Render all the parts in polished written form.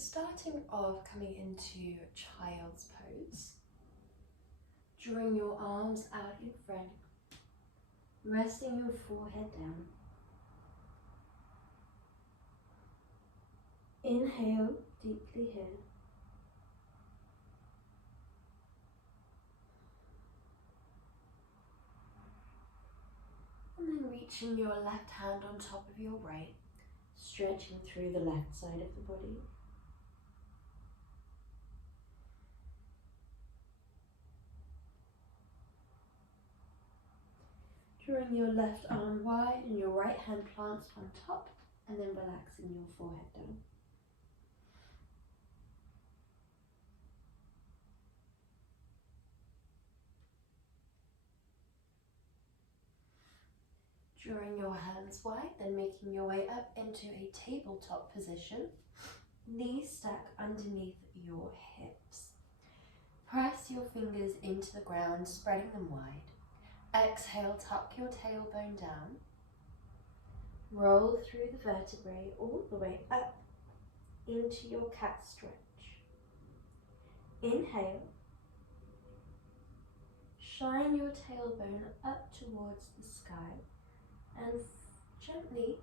starting off coming into child's pose. Drawing your arms out in front, resting your forehead down. Inhale deeply here. And then reaching your left hand on top of your right, stretching through the left side of the body. Drawing your left arm wide and your right hand plants on top, and then relaxing your forehead down. Drawing your hands wide, then making your way up into a tabletop position. Knees stack underneath your hips. Press your fingers into the ground, spreading them wide. Exhale, tuck your tailbone down. Roll through the vertebrae all the way up into your cat stretch. Inhale. Shine your tailbone up towards the sky and gently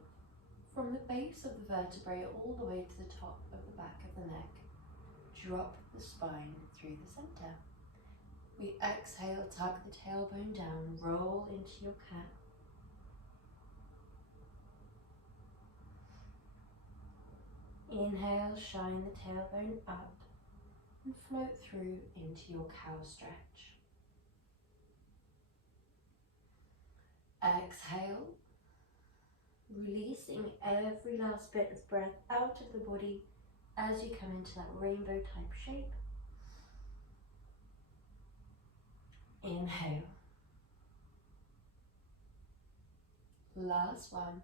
from the base of the vertebrae all the way to the top of the back of the neck, drop the spine through the center. We exhale, tuck the tailbone down, roll into your cat. Inhale, shine the tailbone up and float through into your cow stretch. Exhale, releasing every last bit of breath out of the body as you come into that rainbow type shape. Inhale. Last one.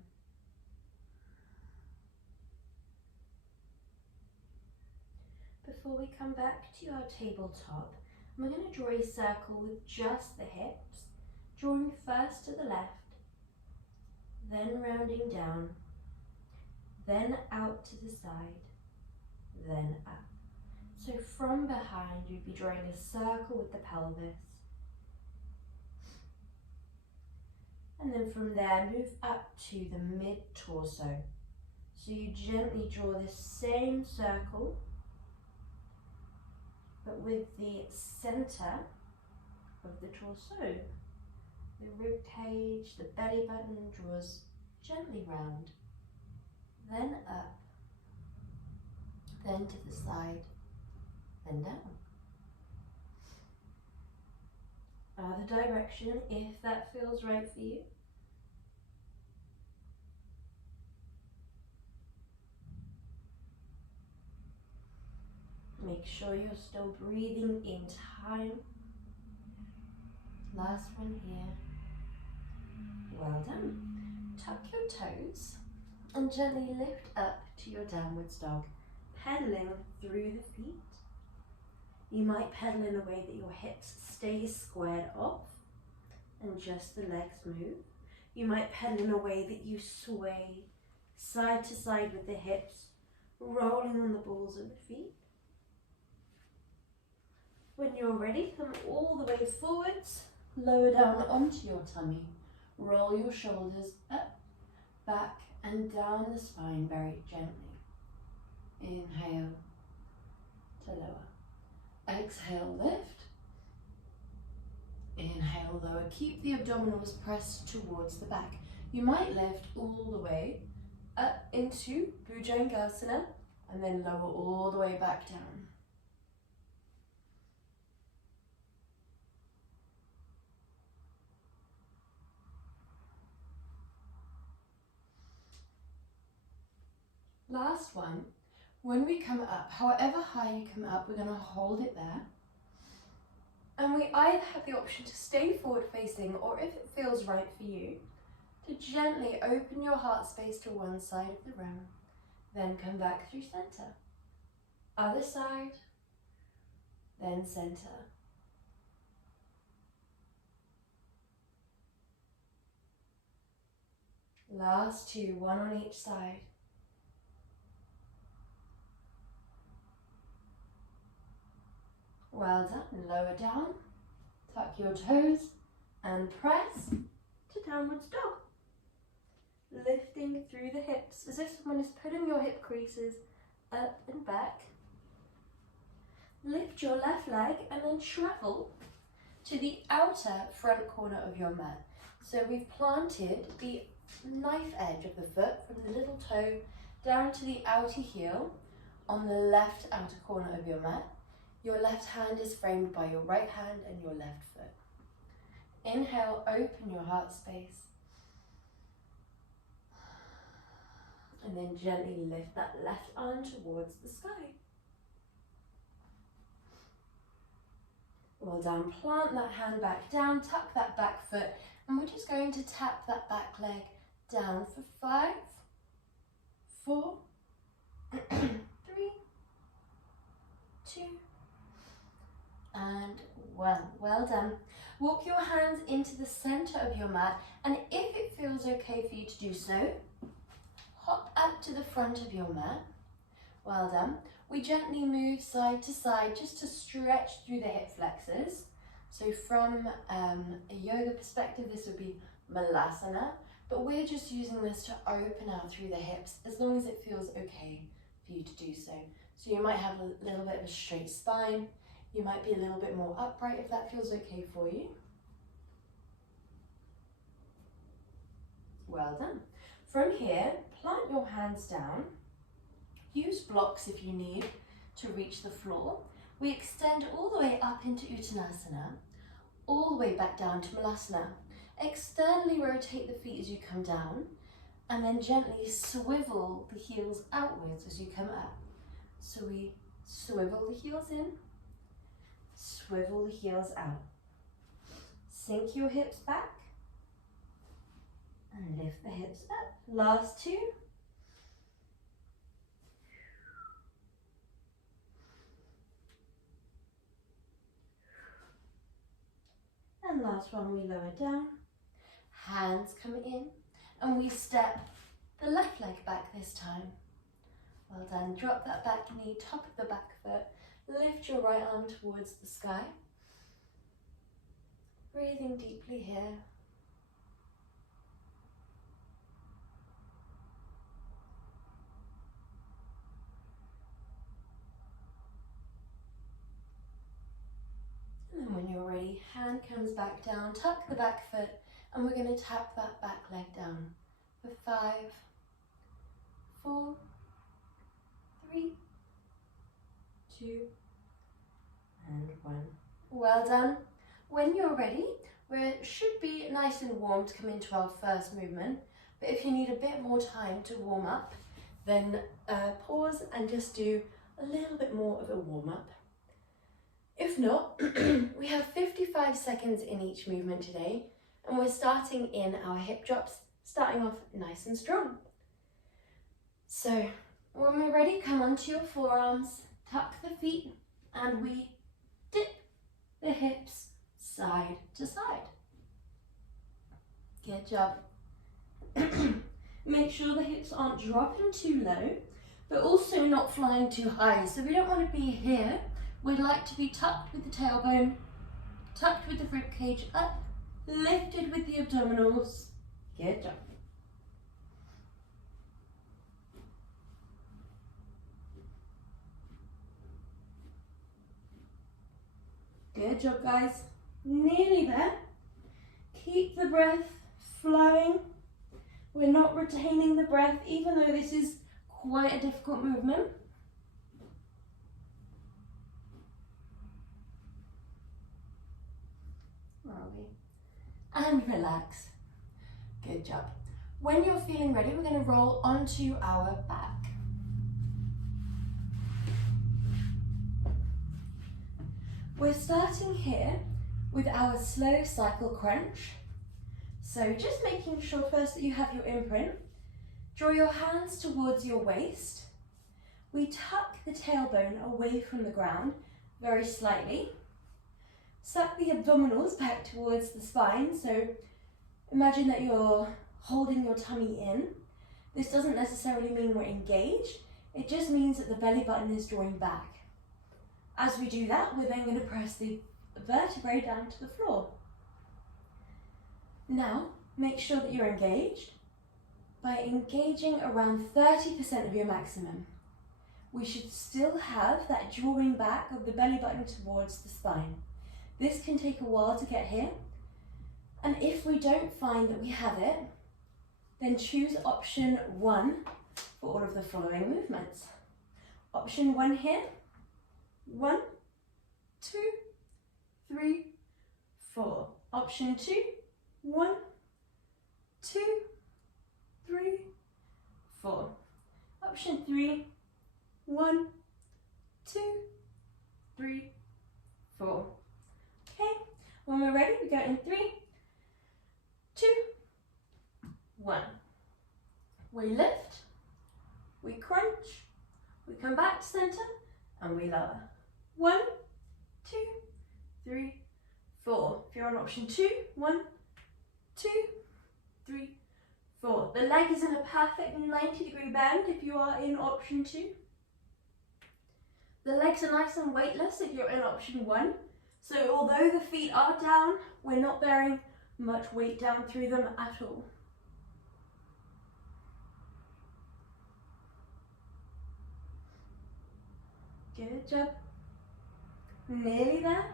Before we come back to our tabletop, we're going to draw a circle with just the hips, drawing first to the left, then rounding down, then out to the side, then up. So from behind, you'd be drawing a circle with the pelvis. And then from there, move up to the mid-torso. So you gently draw the same circle, but with the center of the torso. The rib cage, the belly button draws gently round, then up, then to the side, then down. Other direction if that feels right for you. Make sure you're still breathing in time. Last one here. Well done. Tuck your toes and gently lift up to your downwards dog, pedaling through the feet. You might pedal in a way that your hips stay squared off and just the legs move. You might pedal in a way that you sway side to side with the hips, rolling on the balls of the feet. When you're ready, come all the way forwards, lower down onto your tummy. Roll your shoulders up, back and down the spine very gently. Inhale to lower. Exhale, lift. Inhale, lower. Keep the abdominals pressed towards the back. You might lift all the way up into Bhujangasana and then lower all the way back down. Last one, when we come up, however high you come up, we're going to hold it there. And we either have the option to stay forward facing, or if it feels right for you, to gently open your heart space to one side of the room, then come back through center. Other side, then center. Last two, one on each side. Well done. Lower down, tuck your toes and press to downwards dog. Lifting through the hips as if someone is pulling your hip creases up and back. Lift your left leg and then travel to the outer front corner of your mat. So we've planted the knife edge of the foot from the little toe down to the outer heel on the left outer corner of your mat. Your left hand is framed by your right hand and your left foot. Inhale, open your heart space. And then gently lift that left arm towards the sky. Well done. Plant that hand back down, tuck that back foot, and we're just going to tap that back leg down for 5, 4, 3, 2, and 1. Well done. Walk your hands into the center of your mat, and if it feels okay for you to do so, hop up to the front of your mat. Well done. We gently move side to side just to stretch through the hip flexors. So from a yoga perspective, this would be Malasana, but we're just using this to open out through the hips as long as it feels okay for you to do so. So you might have a little bit of a straight spine. You might be a little bit more upright if that feels okay for you. Well done. From here, plant your hands down. Use blocks if you need to reach the floor. We extend all the way up into Uttanasana, all the way back down to Malasana. Externally rotate the feet as you come down, and then gently swivel the heels outwards as you come up. So we swivel the heels in, swivel the heels out. Sink your hips back, and lift the hips up. Last 2. And last one, we lower down, hands come in, and we step the left leg back this time. Well done. Drop that back knee, top of the back foot, lift your right arm towards the sky. Breathing deeply here. And when you're ready, hand comes back down, tuck the back foot, and we're going to tap that back leg down for 5, 4, 3, 2, and 1. Well done. When you're ready, we should be nice and warm to come into our first movement, but if you need a bit more time to warm up, then pause and just do a little bit more of a warm-up. If not, we have 55 seconds in each movement today, and we're starting in our hip drops, starting off nice and strong. So when we're ready, come onto your forearms, tuck the feet, and we dip the hips side to side. Good job. Make sure the hips aren't dropping too low, but also not flying too high. So we don't want to be here. We'd like to be tucked with the tailbone, tucked with the ribcage up, lifted with the abdominals. Good job. Good job, guys. Nearly there. Keep the breath flowing. We're not retaining the breath, even though this is quite a difficult movement. Where are we? And relax. Good job. When you're feeling ready, we're going to roll onto our back. We're starting here with our slow cycle crunch. So just making sure first that you have your imprint. Draw your hands towards your waist. We tuck the tailbone away from the ground very slightly. Suck the abdominals back towards the spine. So imagine that you're holding your tummy in. This doesn't necessarily mean we're engaged. It just means that the belly button is drawing back. As we do that, we're then going to press the vertebrae down to the floor. Now, make sure that you're engaged by engaging around 30% of your maximum. We should still have that drawing back of the belly button towards the spine. This can take a while to get here, and if we don't find that we have it, then choose option 1 for all of the following movements. Option 1 here, 1, 2, 3, 4. Option 2, 1, 2, 3, 4. Option 3, 1, 2, 3, 4. Okay, when we're ready, we go in 3, 2, 1. We lift, we crunch, we come back to center, and we lower. 1, 2, 3, 4. If you're on option 2, 1, 2, 3, 4. The leg is in a perfect 90-degree bend if you are in option 2. The legs are nice and weightless if you're in option 1. So although the feet are down, we're not bearing much weight down through them at all. Good job. Nearly there.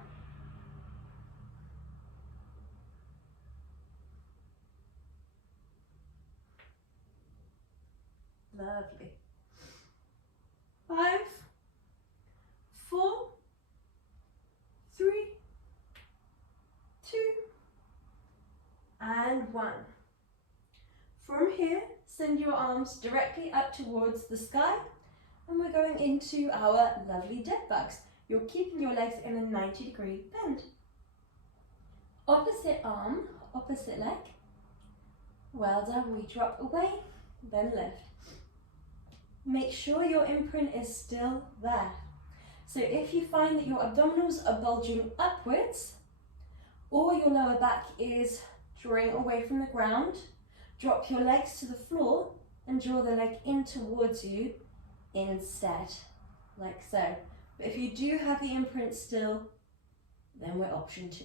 Lovely. 5, 4, 3, 2, and 1. From here, send your arms directly up towards the sky, and we're going into our lovely dead bugs. You're keeping your legs in a 90-degree bend. Opposite arm, opposite leg. Well done, we drop away, then lift. Make sure your imprint is still there. So if you find that your abdominals are bulging upwards, or your lower back is drawing away from the ground, drop your legs to the floor and draw the leg in towards you instead, like so. But if you do have the imprint still, then we're option 2.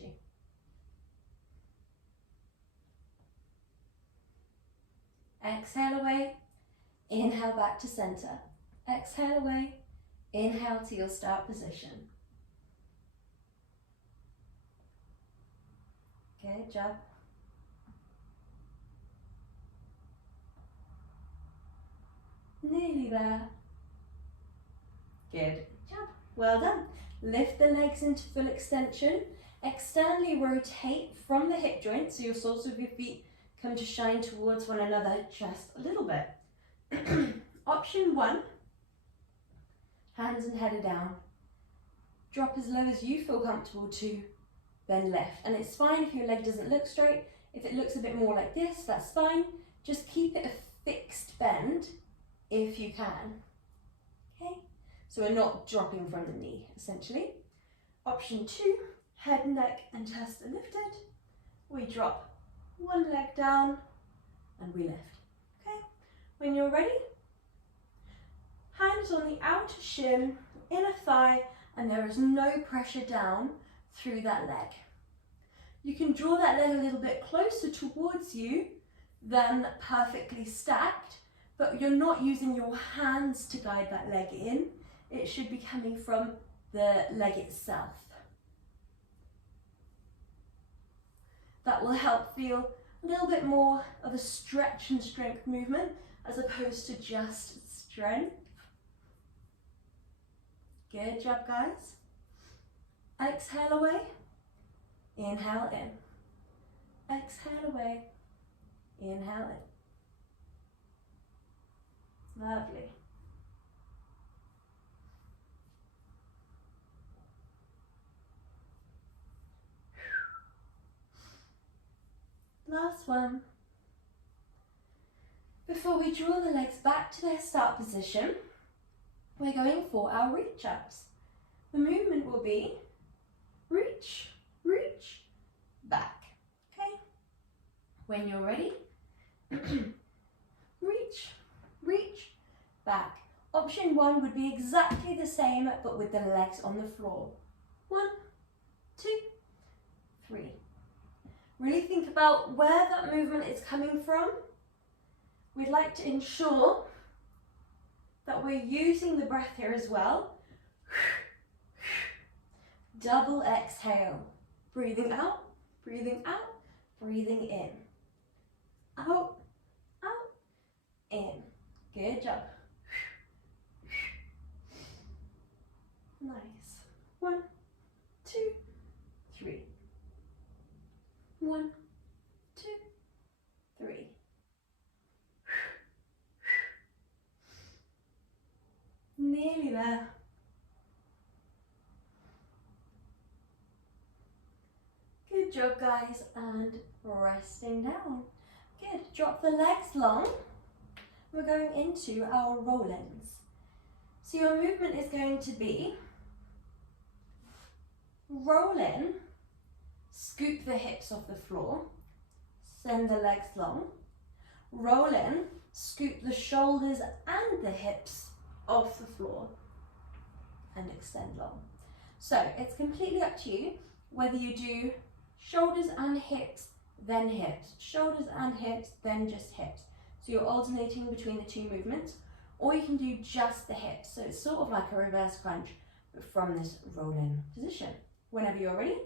Exhale away, inhale back to center. Exhale away, inhale to your start position. Good job. Nearly there. Good job. Well done. Lift the legs into full extension. Externally rotate from the hip joint so your soles of your feet come to shine towards one another just a little bit. Option 1, hands and head are down. Drop as low as you feel comfortable to, then lift. And it's fine if your leg doesn't look straight. If it looks a bit more like this, that's fine. Just keep it a fixed bend if you can. Okay, so we're not dropping from the knee, essentially. Option 2, head, neck and chest are lifted. We drop one leg down and we lift. Okay, when you're ready, hands on the outer shin, inner thigh, and there is no pressure down through that leg. You can draw that leg a little bit closer towards you than perfectly stacked, but you're not using your hands to guide that leg in. It should be coming from the leg itself. That will help feel a little bit more of a stretch and strength movement as opposed to just strength. Good job, guys. Exhale away, inhale in. Exhale away, inhale in. Lovely. Last one. Before we draw the legs back to their start position, we're going for our reach ups. The movement will be reach, reach, back. Okay? When you're ready, reach, reach, back. Option 1 would be exactly the same, but with the legs on the floor. 1, 2, 3. Really think about where that movement is coming from. We'd like to ensure that we're using the breath here as well. Double exhale. Breathing out, breathing out, breathing in. Out, out, in. Good job. Nice. 1, 2, 3. 1, 2, 3. Nearly there. Good job, guys, and resting down. Good. Drop the legs long. We're going into our roll-ins. So your movement is going to be roll in, scoop the hips off the floor, send the legs long, roll in, scoop the shoulders and the hips off the floor, and extend long. So it's completely up to you whether you do shoulders and hips, then hips, shoulders and hips, then just hips. So you're alternating between the two movements, or you can do just the hips. So it's sort of like a reverse crunch, but from this roll-in position. Whenever you're ready,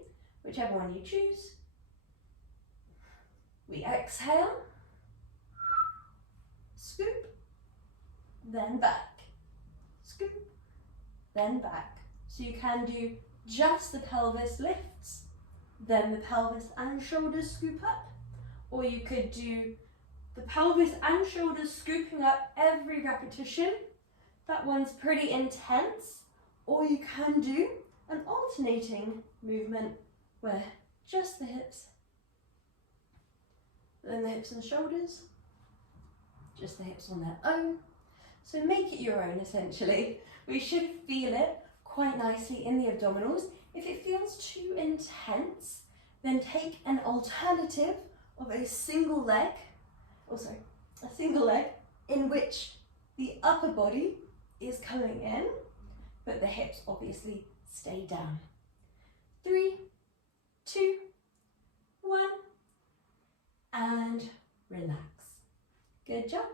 whichever one you choose, we exhale, scoop, then back, scoop, then back. So you can do just the pelvis lifts, then the pelvis and shoulders scoop up, or you could do the pelvis and shoulders scooping up every repetition. That one's pretty intense. Or you can do an alternating movement where just the hips, then the hips and shoulders, just the hips on their own. So make it your own essentially. We should feel it quite nicely in the abdominals. If it feels too intense, then take an alternative of a single leg, in which the upper body is coming in, but the hips obviously stay down. 3, 2, 1, and relax. Good job.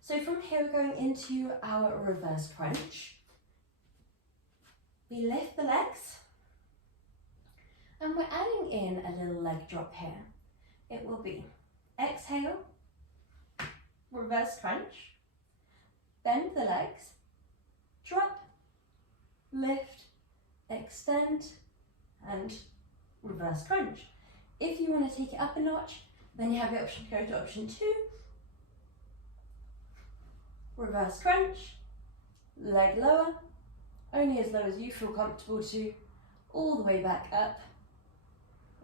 So from here we're going into our reverse crunch. We lift the legs, and we're adding in a little leg drop here. It will be exhale, reverse crunch, bend the legs, drop, lift, extend, and reverse crunch. If you want to take it up a notch, then you have the option to go to option 2, reverse crunch, leg lower, only as low as you feel comfortable to, all the way back up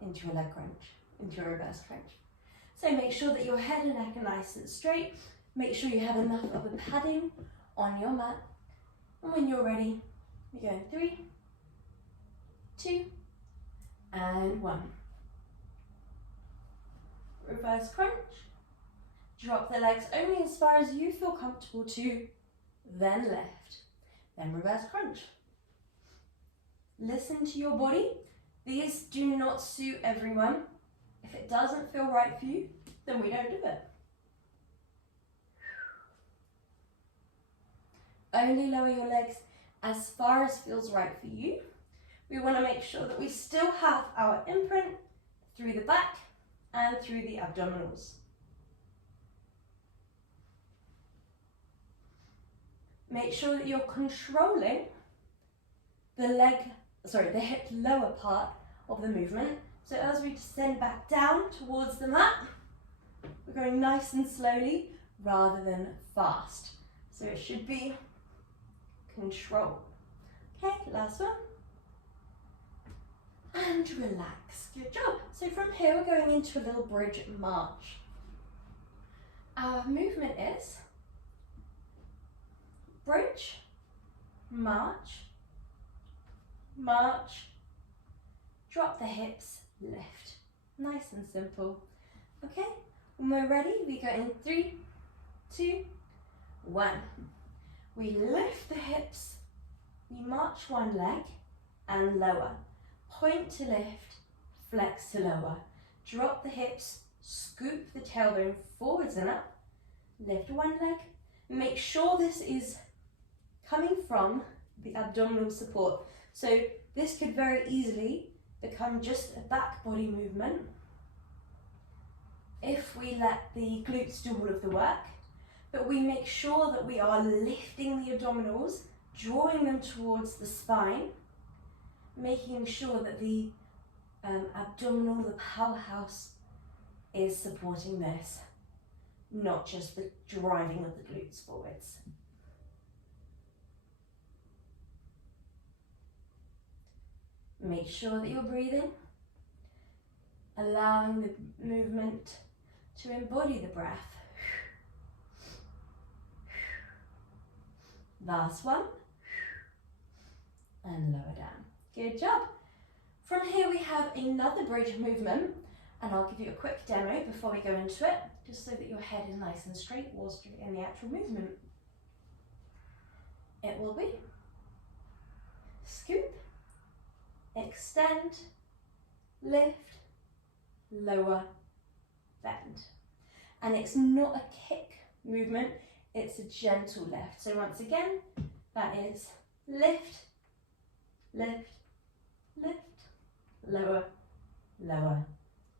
into a leg crunch, into a reverse crunch. So make sure that your head and neck are nice and straight. Make sure you have enough of a padding on your mat. And when you're ready, we go in 3, 2, and 1. Reverse crunch. Drop the legs only as far as you feel comfortable to, then lift, then reverse crunch. Listen to your body. These do not suit everyone. If it doesn't feel right for you, then we don't do it. Only lower your legs as far as feels right for you. We want to make sure that we still have our imprint through the back and through the abdominals. Make sure that you're controlling the hip lower part of the movement. So as we descend back down towards the mat, we're going nice and slowly rather than fast. So it should be control. Okay, last one. And relax. Good job. So from here we're going into a little bridge march. Our movement is bridge, march, march, drop the hips, lift. Nice and simple. Okay, when we're ready, we go in 3, 2, 1. We lift the hips, we march one leg and lower. Point to lift, flex to lower. Drop the hips, scoop the tailbone forwards and up. Lift one leg. Make sure this is coming from the abdominal support. So this could very easily become just a back body movement if we let the glutes do all of the work, but we make sure that we are lifting the abdominals, drawing them towards the spine, making sure that the abdominal, the powerhouse, is supporting this, not just the driving of the glutes forwards. Make sure that you're breathing, allowing the movement to embody the breath. Last one, and lower down. Good job. From here we have another bridge movement, and I'll give you a quick demo before we go into it, just so that your head is nice and straight whilst you're in the actual movement. It will be scoop, extend, lift, lower, bend. And it's not a kick movement, it's a gentle lift. So once again, that is lift, lift, lift, lower, lower,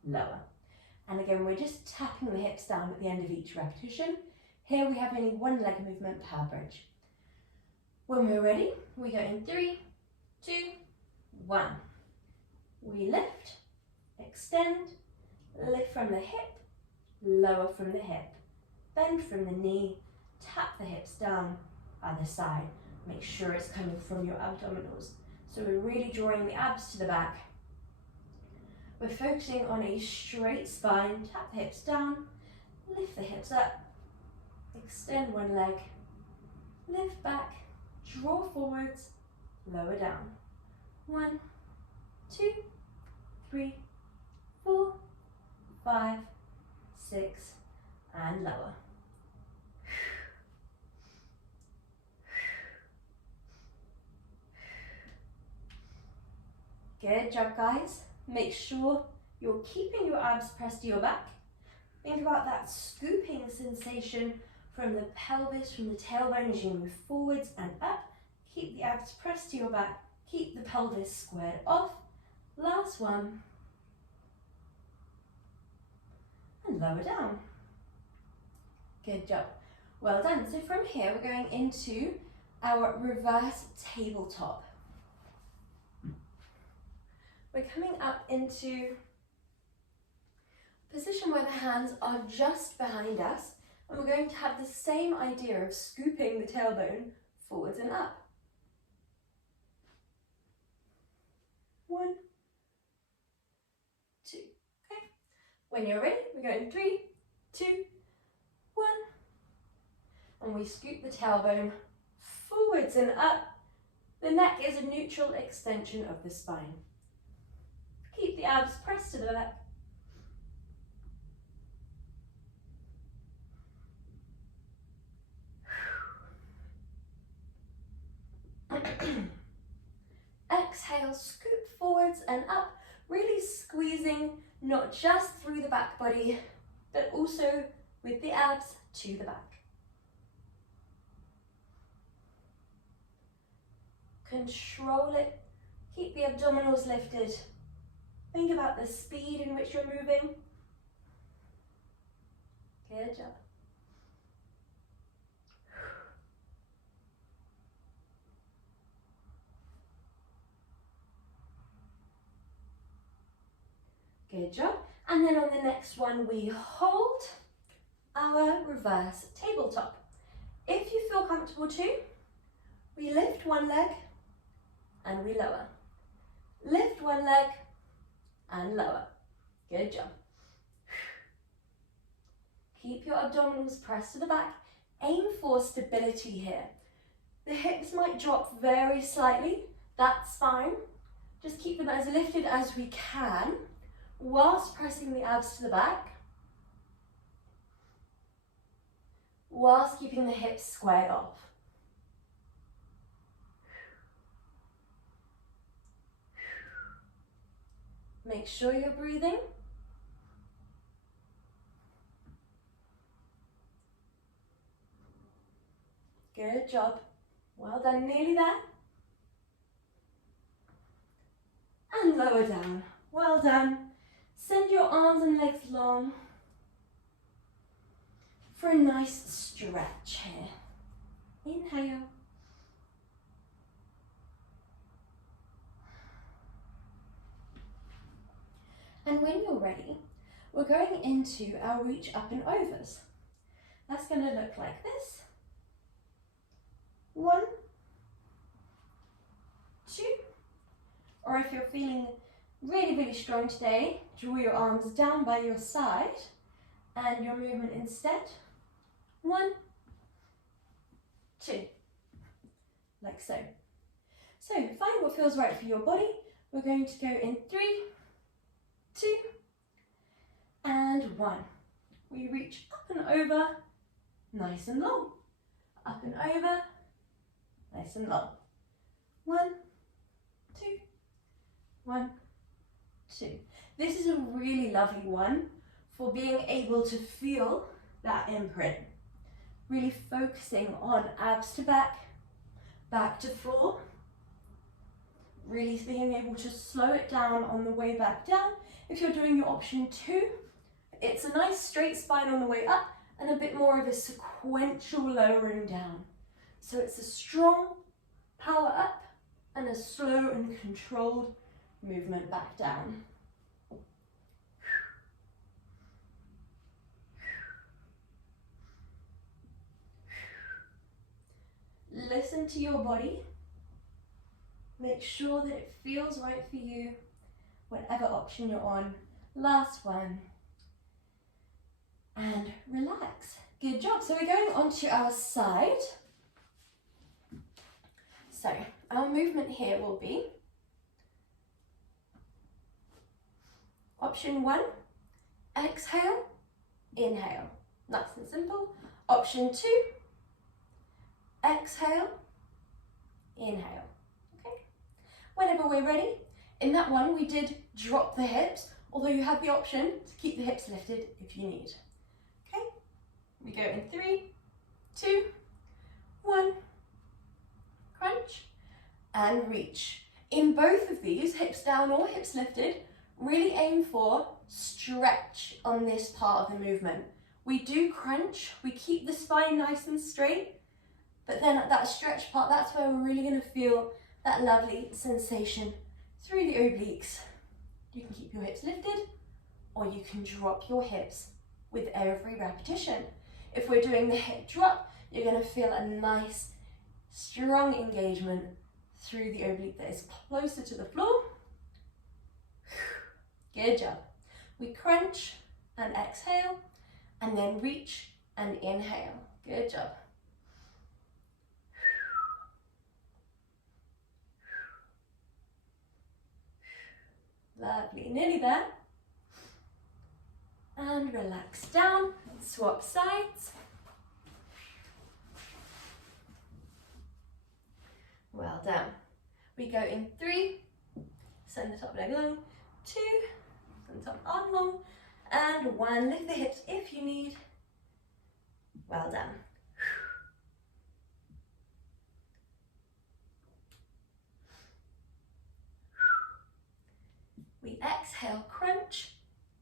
lower. And again, we're just tapping the hips down at the end of each repetition. Here we have only one leg movement per bridge. When we're ready, we go in 3, 2, 1. We lift, extend, lift from the hip, lower from the hip, bend from the knee, tap the hips down other side. Make sure it's coming from your abdominals. So we're really drawing the abs to the back. We're focusing on a straight spine, tap the hips down, lift the hips up, extend one leg, lift back, draw forwards, lower down. 1, 2, 3, 4, 5, 6, and lower. Good job, guys. Make sure you're keeping your abs pressed to your back. Think about that scooping sensation from the pelvis, from the tailbone as you move forwards and up. Keep the abs pressed to your back. Keep the pelvis squared off. Last one. And lower down. Good job. Well done. So from here, we're going into our reverse tabletop. We're coming up into a position where the hands are just behind us, and we're going to have the same idea of scooping the tailbone forwards and up. 1, 2, okay. When you're ready, we go in 3, 2, 1, and we scoop the tailbone forwards and up. The neck is a neutral extension of the spine. Keep the abs pressed to the back. Exhale, scoop forwards and up, really squeezing not just through the back body, but also with the abs to the back. Control it, keep the abdominals lifted. Think about the speed in which you're moving. Good job. Good job. And then on the next one, we hold our reverse tabletop. If you feel comfortable too, we lift one leg and we lower. Lift one leg and lower. Good job. Keep your abdominals pressed to the back. Aim for stability here. The hips might drop very slightly. That's fine. Just keep them as lifted as we can whilst pressing the abs to the back, whilst keeping the hips squared off. Make sure you're breathing. Good job. Well done, nearly there. And lower down. Well done. Send your arms and legs long for a nice stretch here. Inhale. And when you're ready, we're going into our reach up and overs. That's going to look like this. 1, 2, or if you're feeling really, really strong today, draw your arms down by your side and your movement instead. 1, 2, like so. So find what feels right for your body. We're going to go in 3, 2, and 1. We reach up and over, nice and long. Up and over, nice and long. 1, 2, 1, 2. This is a really lovely one for being able to feel that imprint. Really focusing on abs to back, back to floor. Really being able to slow it down on the way back down. If you're doing your option 2, it's a nice straight spine on the way up and a bit more of a sequential lowering down. So it's a strong power up and a slow and controlled movement back down. Listen to your body. Make sure that it feels right for you, whatever option you're on. Last one. And relax. Good job. So we're going onto our side. So our movement here will be option 1, exhale, inhale. Nice and simple. Option 2, exhale, inhale. Okay. Whenever we're ready, in that one we did drop the hips, although you have the option to keep the hips lifted if you need. Okay. We go in 3, 2, 1. Crunch and reach. In both of these, hips down or hips lifted, really aim for stretch on this part of the movement. We do crunch, we keep the spine nice and straight, but then at that stretch part, that's where we're really going to feel that lovely sensation through the obliques. You can keep your hips lifted or you can drop your hips with every repetition. If we're doing the hip drop, you're going to feel a nice strong engagement through the oblique that is closer to the floor. Good job. We crunch and exhale, and then reach and inhale. Good job. Lovely, nearly there. And relax down, swap sides. Well done. We go in 3, send the top leg long, 2, send the top arm long, and 1. Lift the hips if you need. Well done. We exhale, crunch,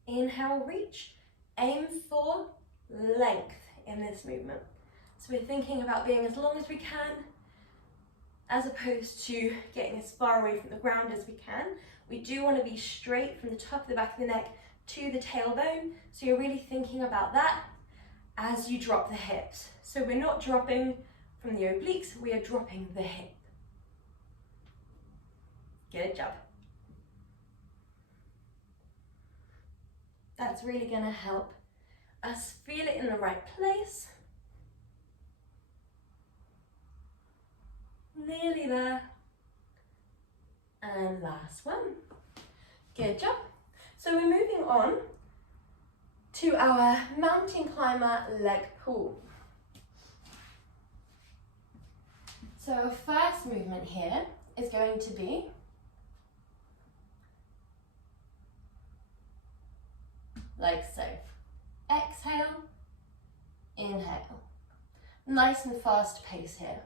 inhale, reach. Aim for length in this movement. So we're thinking about being as long as we can, as opposed to getting as far away from the ground as we can. We do want to be straight from the top of the back of the neck to the tailbone. So you're really thinking about that as you drop the hips. So we're not dropping from the obliques, we are dropping the hip. Good job. That's really going to help us feel it in the right place. Nearly there. And last one. Good job. So we're moving on to our mountain climber leg pull. So our first movement here is going to be like so. Exhale, inhale. Nice and fast pace here.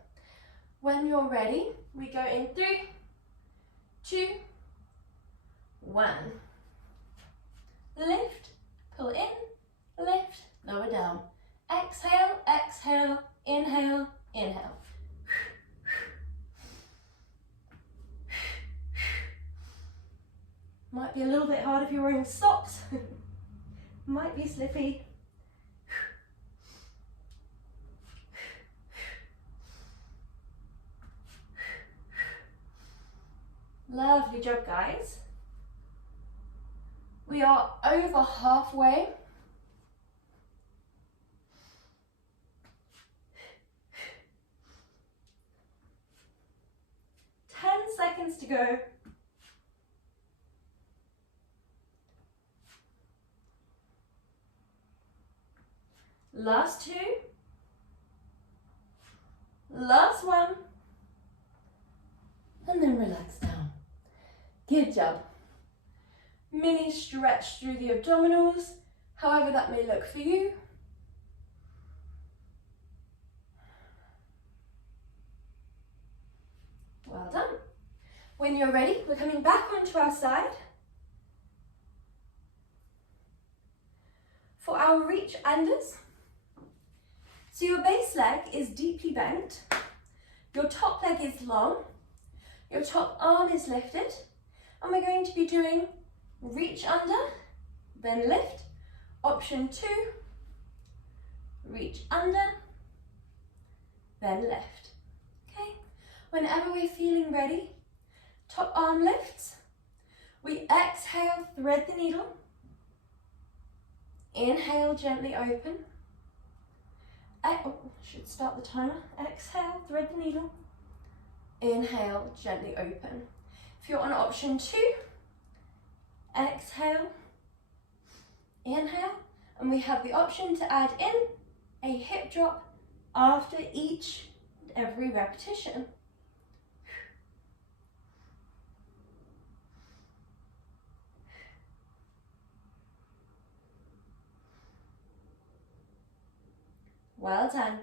When you're ready, we go in 3, 2, 1. Lift, pull in, lift, lower down. Exhale, exhale, inhale, inhale. Might be a little bit hard if you're wearing socks. Might be slippy. Lovely job, guys. We are over halfway. Seconds to go. Last 2. Last 1. And then relax down. Good job. Mini stretch through the abdominals, however that may look for you. Well done. When you're ready, we're coming back onto our side for our reach unders. So your base leg is deeply bent, your top leg is long, your top arm is lifted, and we're going to be doing reach under, then lift. Option 2, reach under, then lift. Okay, whenever we're feeling ready, top arm lifts, we exhale, thread the needle, inhale, gently open, should start the timer, exhale, thread the needle, inhale, gently open. If you're on option 2, exhale, inhale, and we have the option to add in a hip drop after each and every repetition. Well done.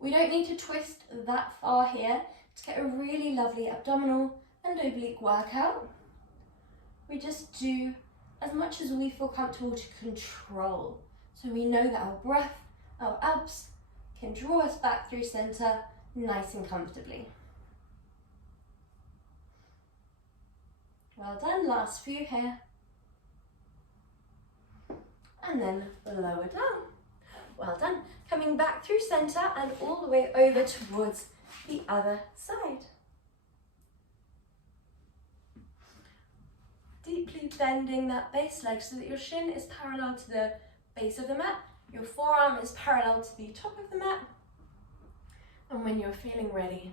We don't need to twist that far here to get a really lovely abdominal and oblique workout. We just do as much as we feel comfortable to control. So we know that our breath, our abs can draw us back through center nice and comfortably. Well done, last few here. And then lower down. Well done. Coming back through center and all the way over towards the other side. Deeply bending that base leg so that your shin is parallel to the base of the mat. Your forearm is parallel to the top of the mat. And when you're feeling ready,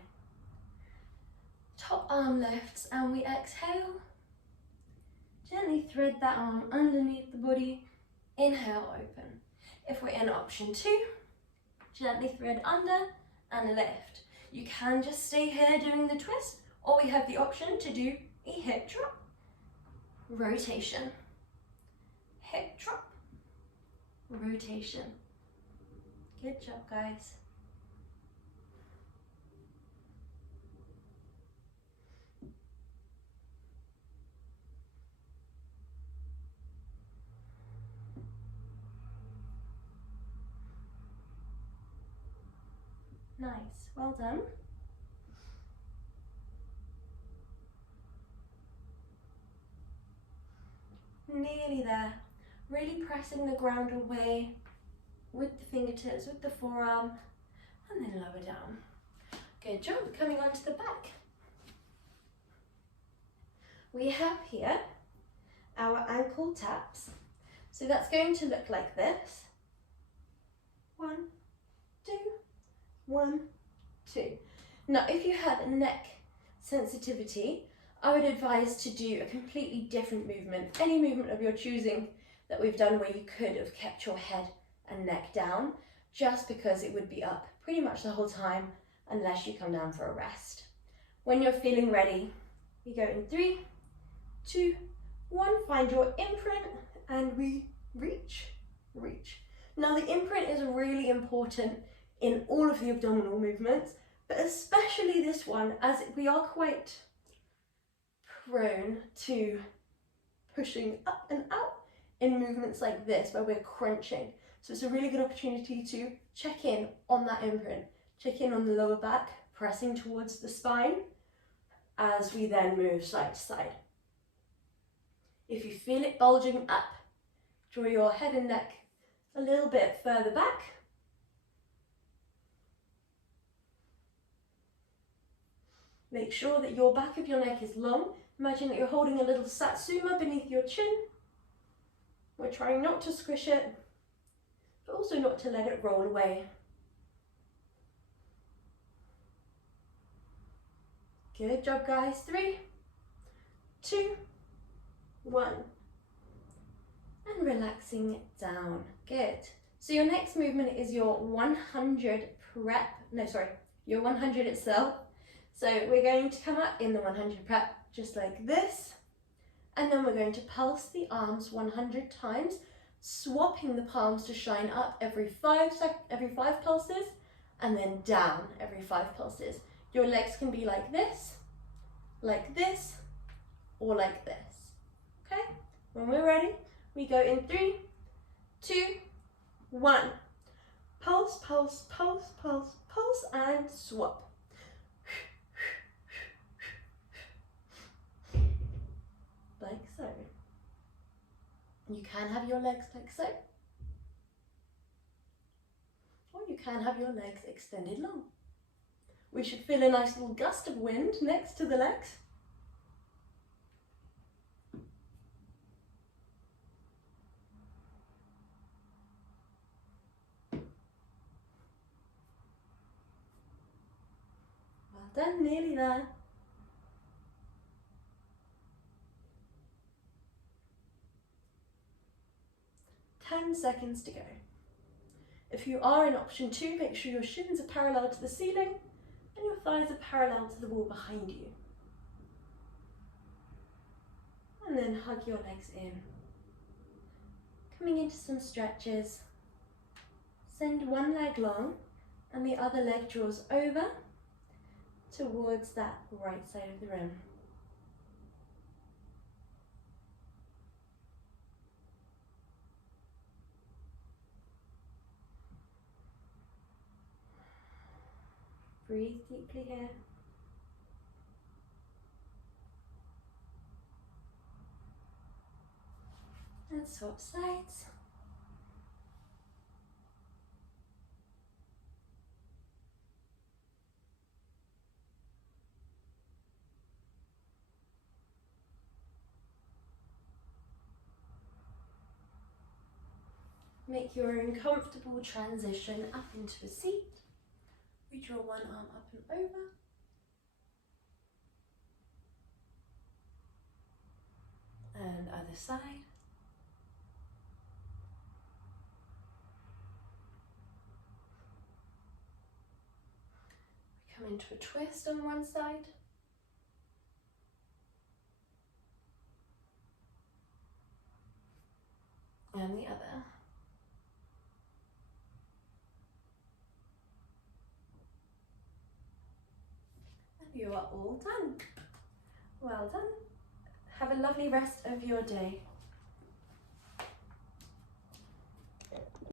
top arm lifts and we exhale. Gently thread that arm underneath the body. Inhale, open. If we're in option 2, gently thread under and lift. You can just stay here doing the twist, or we have the option to do a hip drop, rotation, hip drop, rotation. Good job, guys. Nice, well done. Nearly there. Really pressing the ground away with the fingertips, with the forearm, and then lower down. Good job, coming onto the back. We have here our ankle taps. So that's going to look like this. 1, 2, 1, 2. Now, if you have a neck sensitivity, I would advise to do a completely different movement, any movement of your choosing that we've done where you could have kept your head and neck down, just because it would be up pretty much the whole time unless you come down for a rest. When you're feeling ready, we go in 3, 2, 1, find your imprint and we reach, reach. Now the imprint is really important in all of the abdominal movements, but especially this one, as we are quite prone to pushing up and out in movements like this where we're crunching. So it's a really good opportunity to check in on that imprint, check in on the lower back, pressing towards the spine as we then move side to side. If you feel it bulging up, draw your head and neck a little bit further back. Make sure that your back of your neck is long. Imagine that you're holding a little satsuma beneath your chin. We're trying not to squish it, but also not to let it roll away. Good job, guys. 3, 2, 1. And relaxing down. Good. So your next movement is your 100 your 100 itself. So we're going to come up in the 100 prep just like this, and then we're going to pulse the arms 100 times, swapping the palms to shine up every 5 pulses, and then down every 5 pulses. Your legs can be like this, or like this. Okay? When we're ready, we go in 3, 2, 1. Pulse, pulse, pulse, pulse, pulse, and swap. Like so. You can have your legs like so, or you can have your legs extended long. We should feel a nice little gust of wind next to the legs. Well done, nearly there. 10 seconds to go. If you are in option 2, make sure your shins are parallel to the ceiling and your thighs are parallel to the wall behind you. And then hug your legs in. Coming into some stretches. Send one leg long and the other leg draws over towards that right side of the room. Breathe deeply here. And swap sides. Make your own comfortable transition up into a seat. We draw one arm up and over. And other side. We come into a twist on one side. And the other. You are all done. Well done. Have a lovely rest of your day.